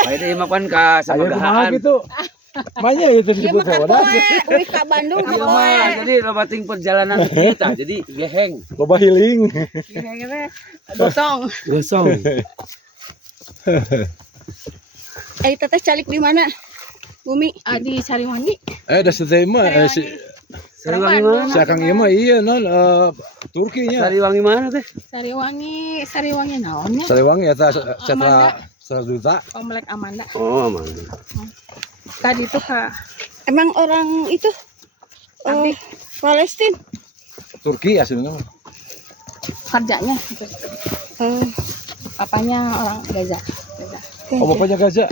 Ini makan ka sama Ayo gahaan. kumaha gitu. Banyak itu disebut saudara. Wih ka Bandung ka Iya poe. mah, jadi lobating perjalanan kita jadi geheng. Loba healing. Gosong. Gosong. Teteh calik di mana? Bumi. Di Sariwangi. Da setema Sariwangi mana? si Akang ieu mah iya non Turki nya. Sariwangi mana teh? Sariwangi naonnya? Sariwangi eta setra 100 juta. Komplek Amanda. Oh, mana? Tadi itu Kak. Emang orang itu Palestina. Turki aslinya mah. Kerjanya gitu. Papanya orang Gaza. Oh, bapaknya Gaza.